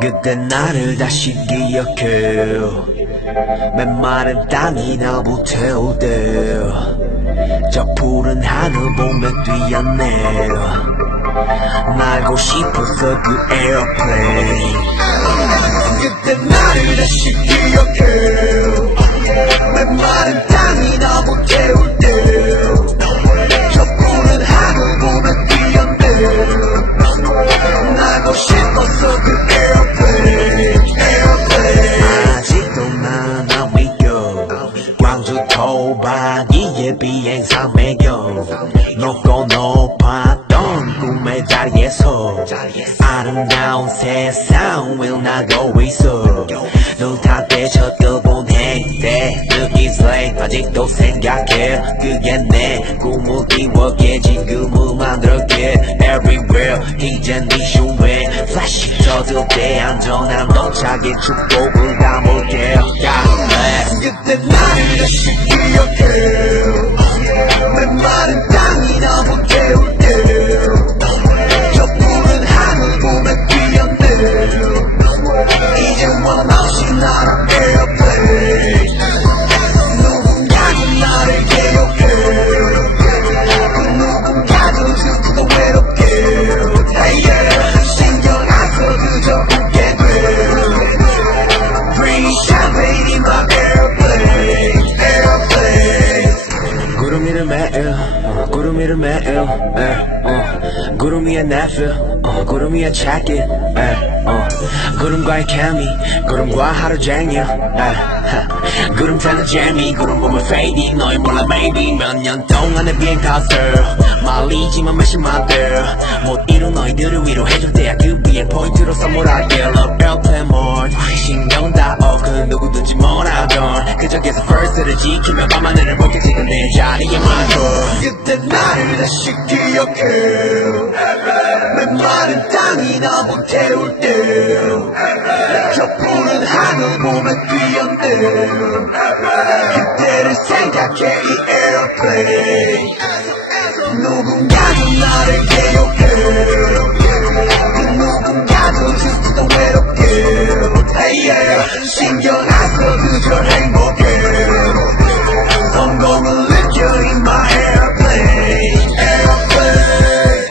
그때 나를 다시 기억해 메마른 땅이 나 불태울 때저 푸른 하늘 보며 뛰었네 날고 싶었어 그 에어플레인 그때 나를 다시 기억해 메마른 땅이 나 불태울 때저 푸른 하늘 보며 뛰었네 날고 싶었어 그 에어플레인 아직도 난 안 믿겨 광주 토박이의 비행사 매겨 높고 높았던 꿈의 자리에서 아름다운 세상 wil나고 있어 눈 다 되쳐뜨본 해때 느낀 슬레이 아직도 생각해 그게 내 꿈을 이루게 지금을 만들게 everywhere 이젠 네 슈에 플래시 터질 때 안전한 도착의 축복을 담을게 그때 나를 다시 기억해 메마른 땅이 나 불태울 때저 푸른 하늘 보며 뛰었네 이제 원없이 나를 에어플레인 누군가도 나를 기억해 그 누군가도 슬프고 외롭게 hey yeah. 신경 안 써 그저 웃게 돼 Bring champagne in my airplane 구름 위를 매일 구름 위를 매일 구름 위에 내필 구름 위에 check it 구름과의 케미 구름과 하루 종일 구름 타는 재미 구름 보면 fading 너희 몰라 baby 몇 년 동안의 비행 탓을 말리지만 몇십만들 못 이룬 너희들을 위로해줄 때야 그 위에 포인트로 선물할게 Love airplane mode 신경 다그 누구든지 뭐라던 그 적에서 first를 지키며 밤하늘을 볼게 지금 내 자리에만 그때 나를 다시 기억해 메마른 땅이 나 불태울 때저 푸른 하늘 보며 뛰었네 그때를 생각해 이 에어플레인 누군가도 나를 기억해 그 누군가도 슬프고 외롭게 hey yeah. 신경 안 써 그저 행복해 성공을 느껴 in my airplane airplane